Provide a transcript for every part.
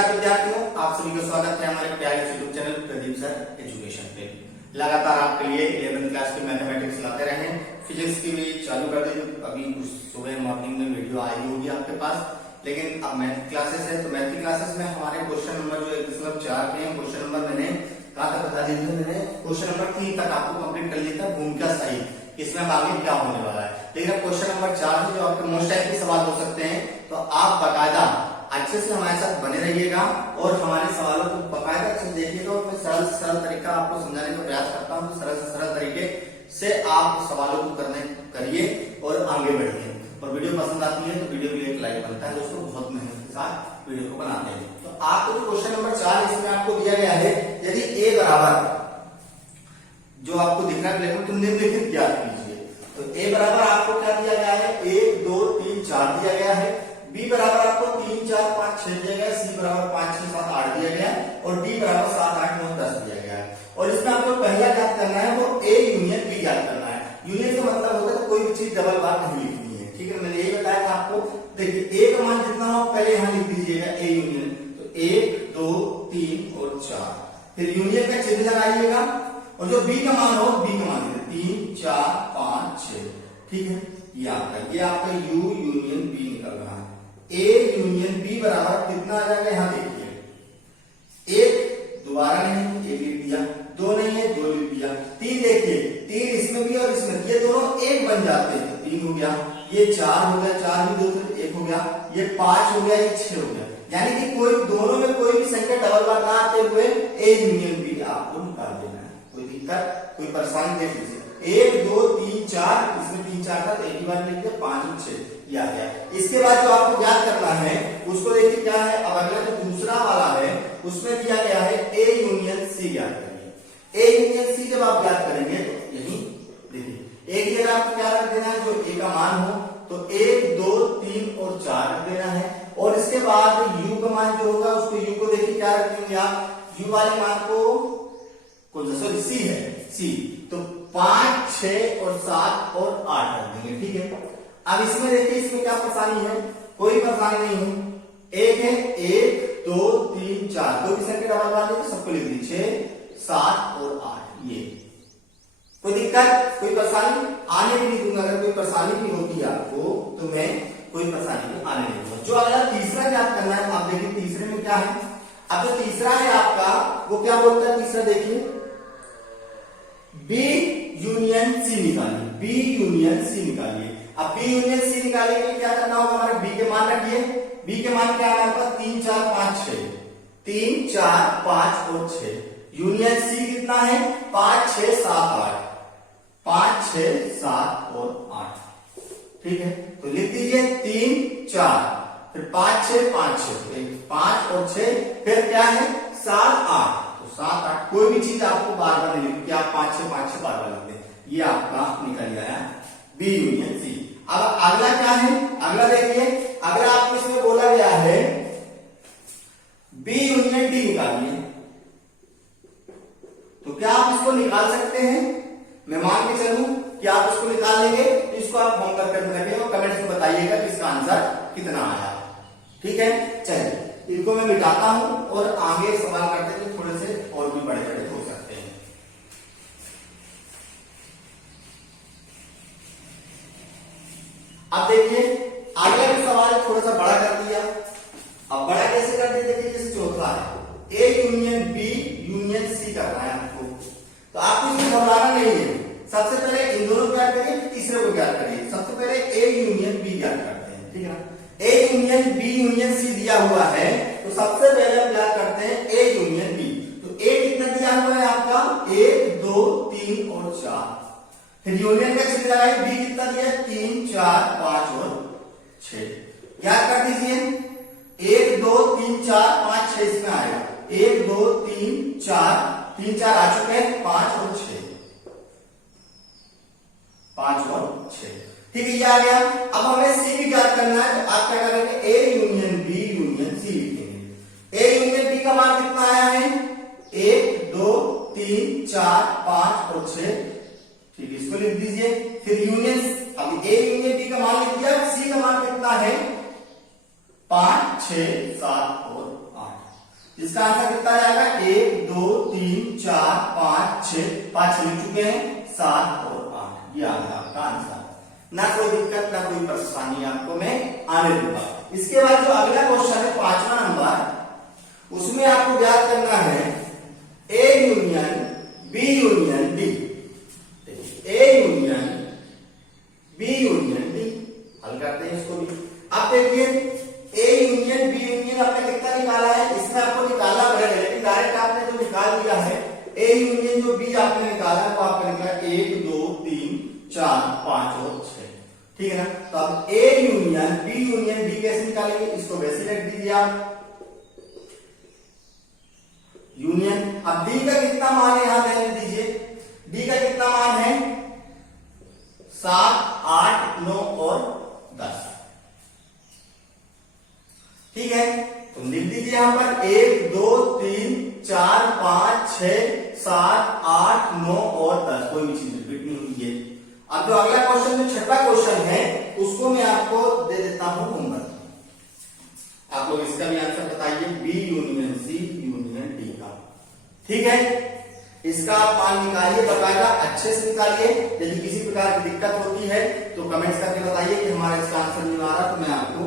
नमस्कार विद्यार्थियों, आप सभी का स्वागत है हमारे प्यारे YouTube channel Pradeep sir education पे। लगातार आपके लिए 11वीं क्लास की मैथमेटिक्स लाते रहे हैं। फिजिक्स की भी चालू कर दी, अभी कुछ सुबह मॉर्निंग में वीडियो आई होगी आपके पास, लेकिन अब मैथ क्लासेस है तो मैथ की क्लासेस में हमारे क्वेश्चन नंबर जो 4 के हैं, क्वेश्चन नंबर मैंने कहा था बता दीजिए, मैंने क्वेश्चन नंबर 3 तक आपको कंप्लीट कर लिया था, भूमिका सही इसमें आगे क्या होने वाला है। लेकिन अब क्वेश्चन नंबर 4 में जो आपके मोस्ट टाइप के सवाल हो सकते हैं, तो आप बकायदा अच्छे से हमारे साथ बने रहिएगा और हमारे सवालों को बकायदा अच्छे से देखिएगा और मैं सरल से सरल तरीका आपको समझाने का प्रयास करता हूँ। सरल से सरल तरीके से आप सवालों को करिए और आगे बढ़िए। और वीडियो पसंद आती है तो वीडियो के लिए एक लाइक बनता है दोस्तों, बहुत मेहनत के साथ वीडियो को बनाते हैं। तो आपको जो क्वेश्चन नंबर 4 इसमें आपको दिया गया है, यदि a बराबर जो आपको दिख रहा है तो निम्नलिखित ज्ञात कीजिए। तो a बराबर आपको क्या दिया गया है, 1 2 3 4 दिया गया है। b बराबर आपको 3 4 5 6 दिया गया है। c बराबर 5 6 7 8 दिया गया है और d बराबर 7 8 9 10 दिया गया है। और इसमें आपको पहला ज्ञात करना है वो a यूनियन b ज्ञात करना है। यूनियन का मतलब होता है कोई भी चीज डबल बार नहीं लिखनी है, ठीक है। मैंने यही बताया था आपको। देखिए a का मान जितना हो पहले यहाँ लिख दीजिएगा a यूनियन, तो 1 2 3 और 4, फिर यूनियन का चिन्ह लगाइएगा और जो b का मान हो b का मान 3 4 5 6, ठीक है। ये आपका u यूनियन b निकल रहा है। a यूनियन b बराबर कितना आ जाएगा, यहाँ देखिए, एक दोबारा नहीं एक लिख दिया, 2 नहीं है 2 लिख दिया, 3 देखिए 3 इसमें भी और इसमें, ये दोनों एक बन जाते हैं, 3 हो गया, ये 4 हो गया, 4 भी 2 से 1 हो गया, ये 5 हो गया, ये 6 हो गया। यानी कि कोई दोनों में कोई भी संख्या डबल बार ना आते हुए a यूनियन b आपको निकाल देना है। कोई दिक्कत कोई परेशानी देख लीजिए, 1 2 3 4, इसमें 3 4 था तो एक ही बार लिख दिया, 5 और 6 ये आ गया। इसके बाद जो आपको ज्ञात करना है उसको देखिए क्या है। अब अगला जो दूसरा वाला है उसमें दिया गया है a यूनियन c ज्ञात करिए। a यूनियन c जब आप ज्ञात करेंगे तो यही देखिए एक जगह आपको क्या रख देना है, जो a का मान हो तो 1 2 3 और 4 रख देना है। और इसके बाद u का मान जो होगा उसको u को देखिए क्या रख देंगे आप, u वाले मान को कौन सा, सॉरी c है, c, तो 5 6 और 7 और 8 रख देंगे, ठीक है। अब इसमें देखिए इसमें क्या परेशानी है, कोई परेशानी नहीं है। एक है 1 2 3 4, कोई भी संख्या डबल बार तो सबको लिख दीजिए, 6 7 और 8, ये कोई दिक्कत कोई परेशानी आने भी नहीं दूंगा। अगर कोई परेशानी भी होती है आपको तो मैं कोई परेशानी भी आने नहीं दूंगा। जो अगला तीसरा ज्ञात करना है, आप देखिए तीसरे में क्या है। अब जो तीसरा है आपका वो क्या बोलता है, तीसरा देखिए b यूनियन c निकालिए, b यूनियन c निकालिए। अब b यूनियन c निकालने के लिए क्या करना होगा, हमारे b के मान रखिए। b के मान क्या है हमारे पास, 3 4 5 6, 3 4 5 और 6। यूनियन c कितना है, 5 6 7 8, 5 6 7 और 8, ठीक है। तो लिख दीजिए 3 4, फिर 5 6 5 6, 5 और 6, फिर क्या है 7 8, तो 7 8। कोई भी चीज आपको बार बार नहीं लिखी, आप 5 6 5 6 बार बार लिखते हैं, ये आपका निकल आया b यूनियन c। अब अगला क्या है, अगला देखिए, अगर आपको इसमें बोला गया है b यूनियन d निकालिए, तो क्या आप इसको निकाल सकते हैं। मैं मान के चलूं कि आप इसको निकाल लेंगे, तो इसको आप होमवर्क करके रखेंगे और कमेंट्स में बताइएगा कि इसका आंसर कितना आया, ठीक है। चलिए इनको मैं मिटाता हूं और आगे सवाल करते हैं, थोड़े से और भी बड़े बड़े हो सकते हैं। अब देखिए अगला भी सवाल थोड़ा सा बड़ा कर दिया। अब बड़ा कैसे कर दिया, देखिए जैसे चौथा है a union b union c करना है आपको, तो आपको इसमें घबराना नहीं है। सबसे पहले इन दोनों को ज्ञात करिए, फिर तीसरे को ज्ञात करिए। सबसे पहले a यूनियन b ज्ञात करते हैं, ठीक है ना। a union b union c दिया हुआ है, तो सबसे पहले हम ज्ञात करते हैं a यूनियन b। तो a कितना दिया हुआ है आपका, 1 2 3 और 4, फिर यूनियन का चिन्ह लगाइए, b कितना दिया है 3 4 5 और 6, ज्ञात कर दीजिए। 1 2 3 4 5 6 इसमें आएगा, 1 2 3 4, 3 4 आ चुके हैं, 5 और 6, 5 और 6, ठीक है, ये आ गया। अब हमें c भी ज्ञात करना है, तो आप क्या करेंगे, a union b union c लिखेंगे। a यूनियन b का मान कितना आया है, 1 2 3 4 5 और 6, ठीक है, इसको लिख दीजिए। फिर यूनियन, अब a यूनियन b का मान लिख दिया, c का मान कितना है 5 6 7 और 8, इसका आंसर कितना जाएगा 1 2 3 4 5 6 5 लिख चुके हैं 7 और 8 ये आ गया आपका आंसर। ना कोई दिक्कत ना कोई परेशानी आपको मैं आने दूंगा। इसके बाद जो अगला क्वेश्चन है 5वां नंबर, उसमें आपको ज्ञात करना है A union B union D. A union B union D हल करते हैं इसको भी। आप देखिए ए यूनियन बी यूनियन आपने कितना निकाला है, इसमें आपको निकालना पड़ेगा, लेकिन डायरेक्ट आपने जो निकाल दिया है ए यूनियन जो बी आपने निकाला है वो आपका निकला 1 2 3 4 5 और 6, ठीक है ना। तो अब A union B union D कैसे निकालेंगे, इसको वैसे रख दीजिए आप यूनियन। अब डी का कितना मान है यहां ध्यान दीजिए, डी का कितना मान है 7 8 9 और 10, ठीक है। तो लिख दीजिए यहां पर 1 2 3 4 5 6 7 8 9 और 10, कोई भी चीज रिपीट नहीं हुई है। अब जो अगला क्वेश्चन जो छठा क्वेश्चन है उसको मैं आपको दे देता हूं होमवर्क। आप लोग इसका भी आंसर बताइए B union C union D का, ठीक है। इसका आप मान निकालिए, बकायदा अच्छे से निकालिए। यदि किसी प्रकार की दिक्कत होती है तो कमेंट्स करके बताइए कि हमारा इसका आंसर नहीं आ रहा, तो मैं आपको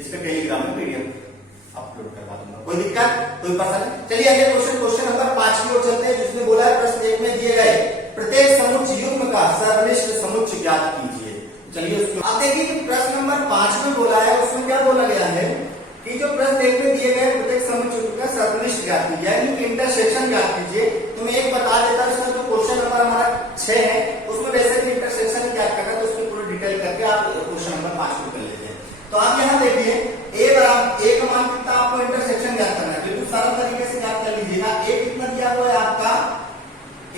इस पे टेलीग्राम में पीडीएफ अपलोड करवा दूंगा। कोई दिक्कत कोई पसंद। चलिए अगले क्वेश्चन नंबर 5 की ओर चलते हैं, जिसमें बोला है प्रश्न 1 में दिए गए प्रत्येक समुच्चय युग्म का सर्वनिष्ठ समुच्चय ज्ञात कीजिए। चलिए उसको आप देखिए कि प्रश्न नंबर 5 में बोला है, उसमें क्या बोला गया है कि जो प्रश्न 1 में दिए गए प्रत्येक समुच्चय युग्म का सर्वनिष्ठ ज्ञात कीजिए, यानी इंटरसेक्शन ज्ञात कीजिए। तो मैं एक बता देता हूं, इसमें जो क्वेश्चन नंबर हमारा 6 है उसमें वैसे भी इंटरसेक्शन ज्ञात करना है, तो उसमें पूरी डिटेल करके आप क्वेश्चन नंबर 5 को कर लेते हैं। तो आप यहाँ देखिए ए का मान कितना आपको इंटरसेक्शन ज्ञात करना है, बिल्कुल सरल तरीके से ज्ञात कर लीजिएगा। ए कितना दिया हुआ है आपका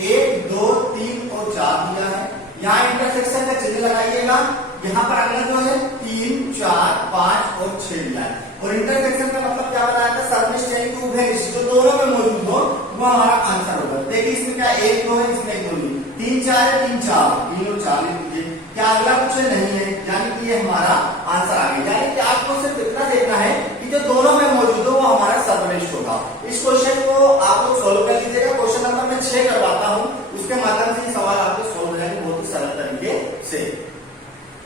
1 2 3 और 4 दिया है, यहाँ इंटरसेक्शन का चिन्ह लगाइएगा। यहाँ पर अगला जो है 3 4 5 और 6 दिया है, और इंटरसेक्शन का मतलब क्या बताया था सर्वनिष्ठ यानी कि उभयनिष्ठ, जो दोनों में मौजूद हो वो हमारा आंसर होगा। देखिए इसमें क्या 1 2 है, इसमें 1 2 नहीं, 3 4 है 3 4 3 और 4 लिख दीजिए। क्या अगला कुछ नहीं है, यानी कि ये हमारा आंसर आ गया। यानी कि आपको सिर्फ इतना देखना है कि जो दोनों में मौजूद हो वो हमारा सर्वनिष्ठ होगा। इस क्वेश्चन को आप लोग सोल्व कर लीजिएगा। क्वेश्चन नंबर मैं 6 करवाता हूं, उसके माध्यम से ये सवाल आपको सोल्व हो जाएंगे बहुत ही सरल तरीके से।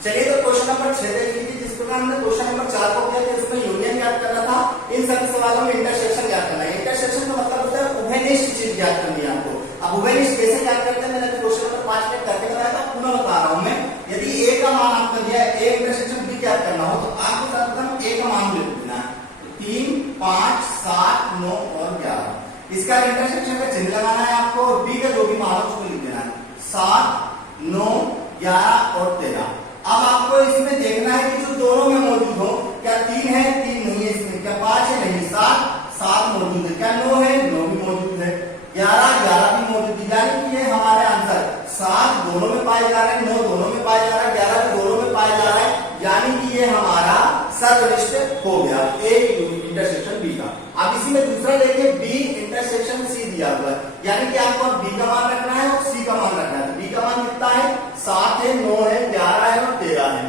चलिए तो क्वेश्चन नंबर 6 देख लीजिए। जिस प्रकार हमने क्वेश्चन नंबर 4 को किया था उसमें यूनियन ज्ञात करना था, इन सभी सवालों में इंटरसेक्शन ज्ञात करना है। इंटरसेक्शन का मतलब होता है उभयनिष्ठ चीज ज्ञात करनी है आपको। अब उभयनिष्ठ कैसे ज्ञात करते हैं, मैंने क्वेश्चन नंबर 5 में करके बताया था, पुनः बता रहा हूं मैं। यदि ए का मान आपका दिया है, ए इंटरसेक्शन बी ज्ञात करना हो, तो आपको सर्वप्रथम ए का मान लिख देना है 3 5 7 9 और 11। इसका इंटरसेक्शन का चिन्ह लगाना है आपको, और बी का जो भी मान उसको लिख देना है 7 9 11 और 13। अब आपको इसमें देखना है कि जो दोनों में मौजूद हो, क्या 3 है 3 नहीं है इसमें, क्या 5 है नहीं 7 मौजूद है, क्या 9 है 9 भी मौजूद है, 11 भी मौजूद है। यानी कि ये हमारे आंसर 7 दोनों में पाए जा रहे हैं, 9 दोनों में पाए जा रहा है, 11 भी दोनों में पाए जा रहा है, यानी कि ये हमारा सर्वनिष्ठ हो गया ए इंटरसेक्शन बी का। अब इसी में दूसरा देखिए बी इंटरसेक्शन सी दिया हुआ है, यानी कि आपको बी का मान रखना है और सी का मान रखना है। बी का मान कितना है 7 है 9 है 11 है और 13 है।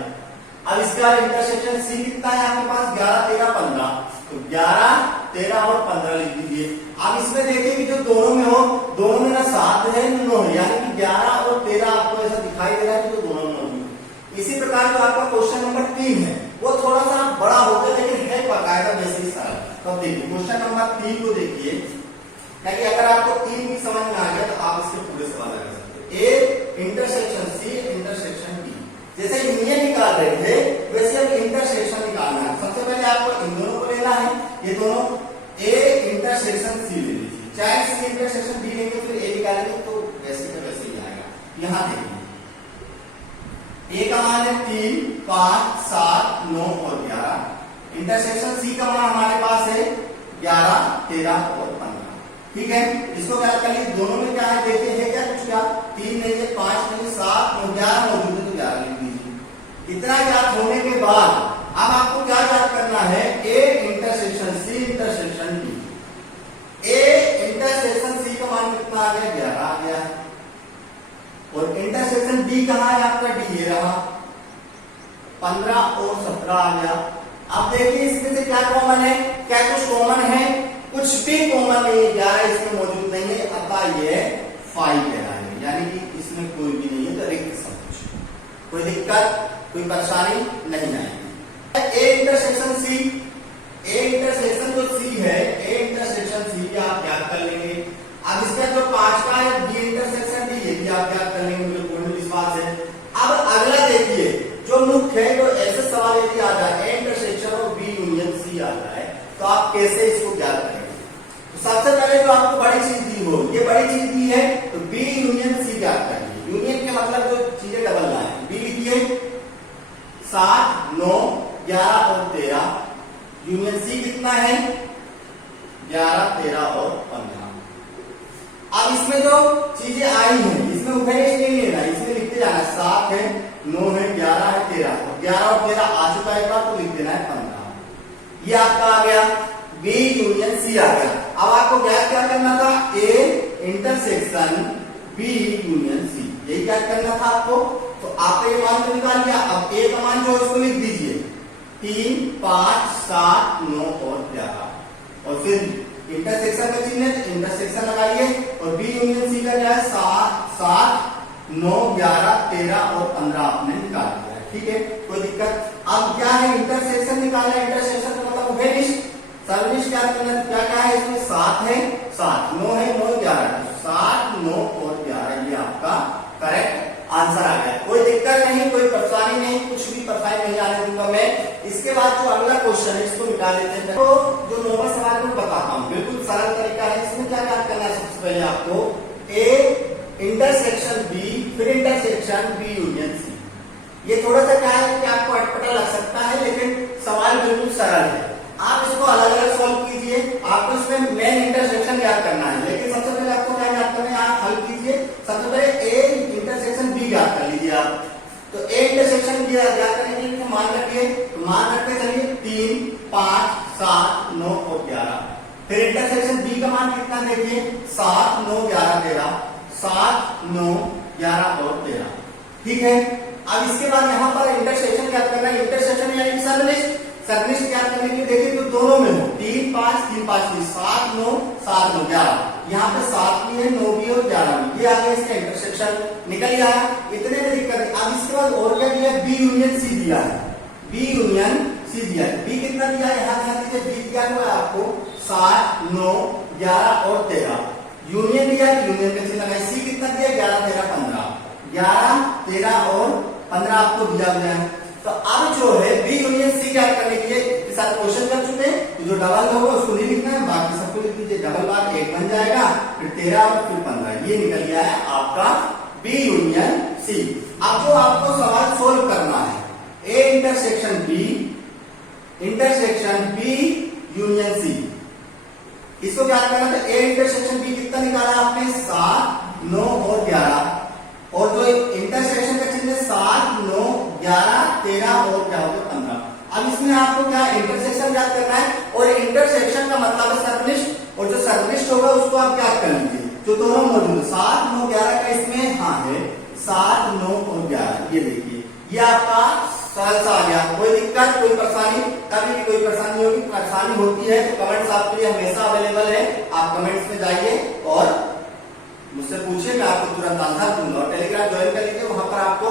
अब इसका इंटरसेक्शन सी कितना है आपके पास 11 13 15, तो 11 13 और 15 लिख दीजिए। अब इसमें देखिए कि जो दोनों में हो, दोनों में ना 7 है ना 9 है, यानी कि 11 और 13 आपको ऐसा दिखाई दे रहा है कि जो दोनों में मौजूद है। इसी प्रकार जो आपका क्वेश्चन नंबर 3 है वो थोड़ा सा बड़ा होगा, लेकिन है बकायदा वैसे ही सरल। तो देखिए क्वेश्चन नंबर 3 को देखिए, ताकि अगर आपको 3 भी समझ में आ गया तो आप इसके पूरे सवाल कर सकते हैं। A intersection C intersection D, जैसे यूनियन निकाल रहे थे वैसे अब इंटरसेक्शन निकालना है। सबसे पहले आपको इन दोनों को लेना है, ये दोनों ए इंटरसेक्शन सी ले लीजिए, चाहे सी इंटरसेक्शन डी लेंगे फिर ए निकालेंगे तो वैसे का वैसे ही आएगा। यहाँ देखिए ए का मान है 3 5 7 9 और 11, इंटरसेक्शन सी का मान हमारे पास है 11 13 और 15, ठीक है। इसको क्या करिए, दोनों में क्या है देखते हैं, क्या कुछ क्या 3 नहीं है 5 नहीं 7 9 11 मौजूद है, तो 11 लिख दीजिए। इतना ज्ञात होने के बाद अब आपको क्या ज्ञात करना है, A intersection C intersection D. A intersection C का मान कितना आ गया 11 आ गया, और इंटरसेक्शन डी कहां है आपका, डी ये रहा 15 और 17 आ गया। अब देखिए इसमें से क्या कॉमन है, क्या कुछ कॉमन है, कुछ भी कॉमन नहीं है, 11 इसमें मौजूद नहीं है, अतः ये 5 कहलाएगा, यानी कि इसमें कोई भी नहीं है, तो रिक्त सब कुछ, कोई दिक्कत कोई परेशानी नहीं आएगी। ए इंटरसेक्शन सी, ए इंटरसेक्शन जो सी है, ए इंटरसेक्शन सी भी आप याद कर लेंगे। अब इसका जो 5 का है बी इंटरसेक्शन डी, ये भी आप याद कर लेंगे, मुझे पूर्ण विश्वास है। अब अगला देखिए, जो मुख्य है, जो ऐसे सवाल यदि आ जाए ए इंटरसेक्शन और बी यूनियन सी आ जाए, तो आप कैसे इसको याद करेंगे? तो सबसे पहले जो आपको बड़ी चीज दी हो, ये बड़ी चीज दी है, तो बी यूनियन सी याद करेंगे। यूनियन के मतलब जो चीजें डबल लाए, बी लिखिए 7, 9, 11 और 13, यूनियन सी कितना है 11, 13 और 15। अब इसमें जो चीजें आई हैं, इसमें उभयनिष्ठ नहीं लेना, इसमें लिखते जाना 7 है, 9 है, 11 है, 13, 11 और 13 आ चुका है एक बार, तो लिख देना है 15। ये आपका आ गया बी यूनियन सी आ गया। अब आपको क्या करना था, A intersection B union C, यही क्या करना था आपको। तो आपने ये मान तो निकाल लिया, अब ए का मान जो है उसको लिख दीजिए 3, 5, 7, 9 और 11, और फिर इंटरसेक्शन का चिन्ह है तो इंटरसेक्शन लगाइए, और बी यूनियन सी का क्या है 7, 9, 11, 13 और 15 आपने निकाल दिया है, ठीक है, कोई दिक्कत। अब क्या है, इंटरसेक्शन निकालना है, इंटरसेक्शन का मतलब उभयनिष्ठ, सर्वनिष्ठ क्या करना, क्या है इसमें 7 है, 7, 9 है, 9, 11, 7, 9 और 11, ये आपका करेक्ट आंसर आ गया। कोई दिक्कत नहीं, कोई परेशानी नहीं, कुछ भी परेशानी नहीं आने दूंगा मैं। इसके बाद जो अगला क्वेश्चन है इसको निकाल लेते हैं। तो जो नॉर्मल सवाल को बताता हूँ, बिल्कुल सरल तरीका है। इसमें क्या याद करना है, सबसे पहले आपको ए इंटरसेक्शन बी, फिर इंटरसेक्शन बी यूनियन सी। ये थोड़ा सा क्या है कि आपको अटपटा लग सकता है, लेकिन सवाल बिल्कुल सरल है। आप इसको अलग अलग सॉल्व कीजिए, आपको इसमें मेन इंटरसेक्शन याद करना है, लेकिन सबसे पहले आपको क्या याद करना है, आप हल कीजिए। सबसे पहले ए इंटरसेक्शन बी याद कर लीजिए आप। तो ए इंटरसेक्शन बी याद करने के लिए मान रखिए, तो मान रखते चलिए 3, 5, 7, 9 और 11। फिर इंटरसेक्शन बी का मान कितना देखिए 7, 9, 11, 13, 7, 9, 11 और 13, ठीक है। अब इसके बाद यहाँ पर इंटरसेक्शन याद करना है, इंटरसेक्शन यानी सर्वनिष्ठ, सर्वनिष्ठ याद करने के लिए देखिए तो दोनों में हो 3, 5, 3, 5, 3, 7, 9, 7, 9, 11, यहाँ पे 7 भी है, 9 भी और 11 भी, ये आ गया इसका इंटरसेक्शन, निकल गया। इतने में दिक्कत है। अब इसके बाद और क्या दिया, बी यूनियन सी दिया है, बी यूनियन सी दिया है। बी कितना दिया है, यहाँ ध्यान दीजिए, बी दिया हुआ है आपको 7, 9, 11 और 13, यूनियन दिया है, यूनियन का चिन्ह लगाए। सी कितना दिया, 11, 13, 15, 11, 13 और 15 आपको दिया गया है। तो अब जो है बी यूनियन सी याद करने के लिए इसके साथ क्वेश्चन कर चुके हैं, तो जो डबल होगा उसको नहीं लिखना है, बाकी सबको लिख दीजिए। डबल बार 1 बन जाएगा, फिर 13 और फिर 15, ये निकल गया है आपका बी यूनियन सी। अब जो आपको सवाल सोल्व करना है, A intersection B union C, इसको क्या करना था, ए इंटरसेक्शन बी कितना निकाला आपने 7, 9 और 11, और जो इंटरसेक्शन का चिन्ह 7, 9, 11, 13 और क्या होगा 15। अब इसमें आपको क्या इंटरसेक्शन याद करना है, और इंटरसेक्शन का मतलब है सर्वनिष्ठ, और जो सर्वनिष्ठ होगा उसको आप याद कर लीजिए, जो दोनों मौजूद है 7, 9, 11 का इसमें हाँ है 7, 9 और 11, ये देखिए ये आपका सरल सा आ गया। कोई दिक्कत कोई परेशानी, कभी भी कोई परेशानी होगी, परेशानी होती है तो कमेंट्स आपके लिए हमेशा अवेलेबल है, आप कमेंट्स में जाइए और मुझसे पूछिए, मैं आपको तुरंत आंसर दूंगा। और टेलीग्राम ज्वाइन कर लीजिए, वहां पर आपको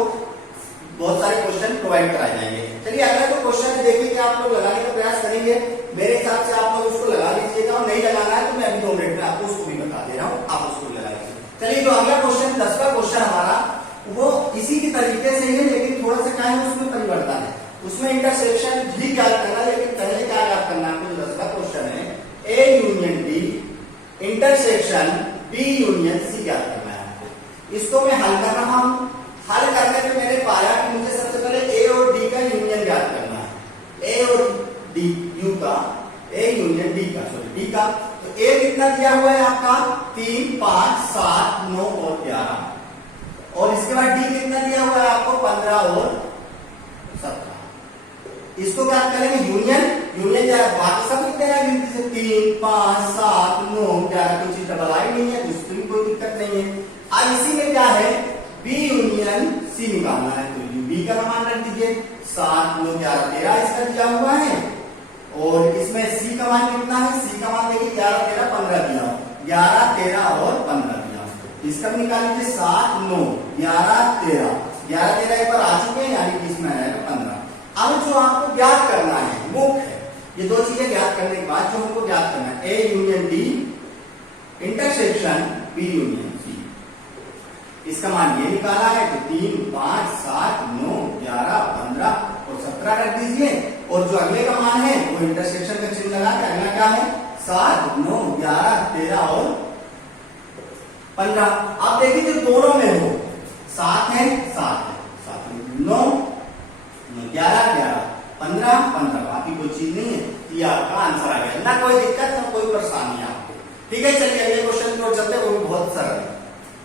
बहुत सारे क्वेश्चन प्रोवाइड कराए जाएंगे। चलिए अगला जो क्वेश्चन है देखिए कि आप लोग लगाने का प्रयास करेंगे, मेरे हिसाब से आप लोग उसको लगा लीजिएगा, और नहीं लगाना है तो मैं अभी 2 मिनट में आपको उसको भी बता दे रहा हूँ, आप उसको लगा लीजिए। चलिए जो अगला क्वेश्चन 10वां क्वेश्चन हमारा वो इसी की तरीके से ही है, लेकिन थोड़ा सा क्या है उसमें परिवर्तन है, उसमें इंटरसेक्शन भी याद करना, लेकिन पहले क्या याद करना है, आपको 10वां क्वेश्चन है A union D intersection B union C याद करना है आपको। इसको मैं हल कर रहा हूं, हल करने में मैंने पाया कि मुझे सबसे पहले ए और डी का यूनियन याद करना है, ए और डी यू का, ए यूनियन डी का, सॉरी डी का। तो ए कितना दिया हुआ है आपका 3, 5, 7, 9 और 11, और इसके बाद डी कितना दिया हुआ है आपको 15 और 17। इसको क्या करेंगे, यूनियन बाकी सब कितने हैं गिनती से 3, 5, 7, 9, 11, कोई चीज डबल आई नहीं है, उसमें भी कोई दिक्कत नहीं है। अब इसी में क्या है, बी यूनियन सी निकालना है, तो बी का मान रख दीजिए 7, 9, 11, 13 इसका दिया हुआ है, और इसमें सी का मान कितना है, सी का मान देखिए 11 13 15 दिया, 11 13 और 15 दिया। इसका भी निकाल लीजिए 7 9 11 13, 11 13 एक बार आ चुके हैं, यानी कि इसमें आएगा 15। अब जो आपको ज्ञात करना है मुख्य है, ये दो चीजें ज्ञात करने के बाद जो हमको ज्ञात करना है, A union D intersection B union C, इसका मान ये निकाला है तो 3 5 7 9 11 15 और 17 कर दीजिए। और जो अगले का मान है वो इंटरसेक्शन का चिन्ह लगा के अगला क्या है 7 9 11 13 और 15। आप देखिए जो दोनों में हो 7 है 7 है 7 9 11 11 15 15, बाकी कोई चीज नहीं है, ये आपका आंसर आ गया, ना कोई दिक्कत ना कोई परेशानी है आपको। ठीक है, चलिए अगले क्वेश्चन की ओर चलते हैं, वो भी बहुत सरल है।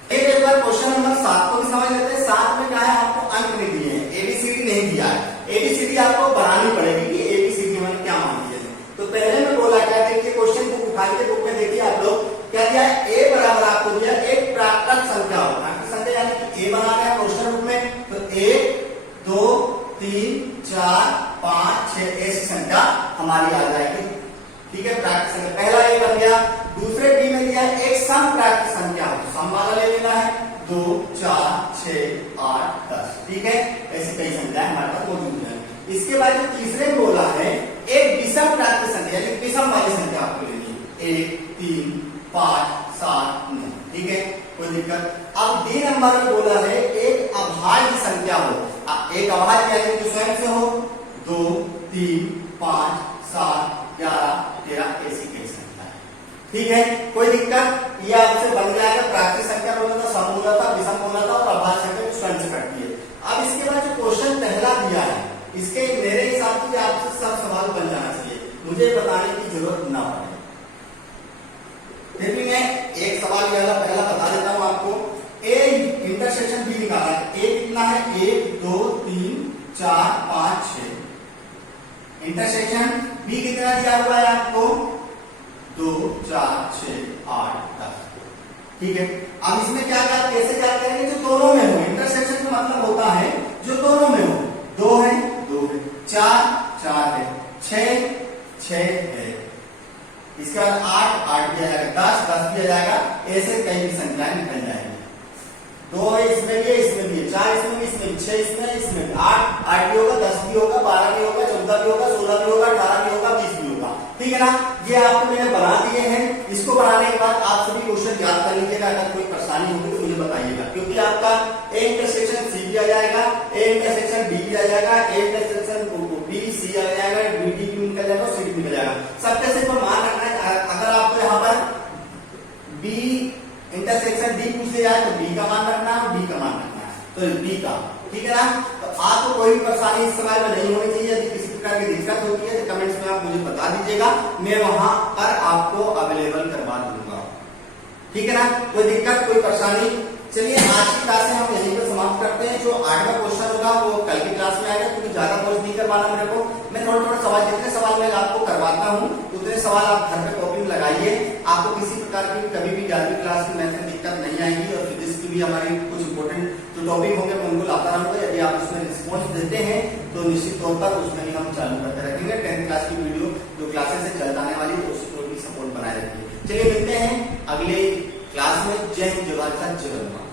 एक बार क्वेश्चन नंबर 7 को भी समझ लेते हैं। 7 में क्या है, आपको अंक नहीं दिए हैं, एबीसीडी नहीं दिया है, एबीसीडी आपको बनानी पड़ेगी कि एबीसीडी में क्या मान दिए थे। तो पहले में बोला क्या, देखिए क्वेश्चन बुक उठा के बुक में देखिए आप लोग क्या दिया है, ए बराबर आपको दिया एक प्राकृत संख्या हो, प्राकृत संख्या यानी कि ए बना रहे हैं क्वेश्चन रूप में, तो 1 2 3 4 5 6 ऐसी संख्या हमारी आ जाएगी। ठीक है, प्राकृत संख्या पहला ए बन गया। दूसरे बी में दिया है एक सम प्राकृत संख्या, तो सम वाला ले लेना है 2 4 6 8 10। ठीक है, ऐसी कई संख्याएं हमारे पास मौजूद है। इसके बाद जो तीसरे में बोला है एक विषम प्राकृत संख्या यानी विषम वाली संख्या आपको लेनी है, 1 3 5 7 9। ठीक है, कोई दिक्कत। अब डी नंबर में बोला है एक अभाज्य संख्या हो, एक अभाज्य यानी कि स्वयं से हो, 2 3 5 7 11 13 ऐसी कई संख्या है। ठीक है, कोई दिक्कत। ये आपसे बन जाएगा प्राकृत संख्या बोला था, समूलता, विषम बोला था और अभाज्य संख्या स्वयं से कटती है। अब इसके बाद जो क्वेश्चन पहला दिया है, इसके मेरे हिसाब से आपसे सब सवाल बन जाना चाहिए, मुझे बताने की जरूरत ना पड़े। फिर भी मैं एक सवाल पहला बता देता हूं आपको। ए इंटरसेक्शन बी निकाला है, ए कितना है 1 2 3 4 5 6, इंटरसेक्शन बी कितना दिया हुआ है आपको 2 4 6 8 10। ठीक है, अब इसमें क्या कैसे क्या करेंगे, जो दोनों में हो, इंटरसेक्शन का मतलब होता है जो दोनों में हो, 2 है 2 है, 4 4 है, 6 6 है, इसके बाद 8 8 दिया जाएगा, 10 10 दिया जाएगा, ऐसे कई भी संख्याएं निकल जाएंगी। 2 है इसमें भी है, इसमें भी है, 4 इसमें भी, इसमें 6 इसमें भी, 8 8 भी होगा, 10 भी होगा, 12 भी होगा, 14 भी होगा, 16 भी होगा, 18 भी होगा, 20 भी होगा। ठीक है ना, ये आपको मैंने बना दिए हैं। इसको बनाने के बाद आप सभी क्वेश्चन याद कर लीजिएगा, अगर कोई परेशानी होगी तो मुझे बताइएगा, क्योंकि आपका ए इंटरसेक्शन सी भी आ जाएगा, ए इंटरसेक्शन डी भी आ जाएगा, ए इंटरसेक्शन बी सी आ जाएगा, डी डी भी निकल जाएगा, सी भी निकल जाएगा। सबके सिर्फ मान रखना है, अगर आपको यहाँ पर बी इंटरसेक्शन डी पूछ लिया जाए तो बी का मान रखना है, बी का मान रखना है, तो बी का। ठीक है ना, तो आपको कोई भी परेशानी इस सवाल में नहीं होनी चाहिए। यदि किसी प्रकार की दिक्कत होती है तो कमेंट्स में आप मुझे बता दीजिएगा, मैं वहां पर आपको अवेलेबल करवा दूंगा। ठीक है ना, कोई दिक्कत कोई परेशानी। चलिए आज की क्लास में हम यहीं पर समाप्त करते हैं। जो 8वां क्वेश्चन होगा वो कल की क्लास में आएगा, क्योंकि ज्यादा कोर्स नहीं करवाना मेरे को, मैं थोड़ा सवाल, जितने सवाल मैं आपको करवाता हूँ उतने सवाल आप घर पे कॉपी में लगाइए। आपको किसी प्रकार की कभी भी 11वीं क्लास की मैथ में दिक्कत नहीं आएगी। और फिजिक्स की भी हमारी कुछ इंपोर्टेंट जो टॉपिक होंगे मैं उनको लाता रहूंगा। यदि आप उसमें रिस्पॉन्स देते हैं तो निश्चित तौर पर उसमें ही हम चालू करते रखेंगे। 10th क्लास की वीडियो जो क्लासेस से चल जाने वाली है उसको भी सपोर्ट बनाए रखिए। चलिए मिलते हैं अगले क्लास में। जय हिंद, जय भारत, जय वंदे।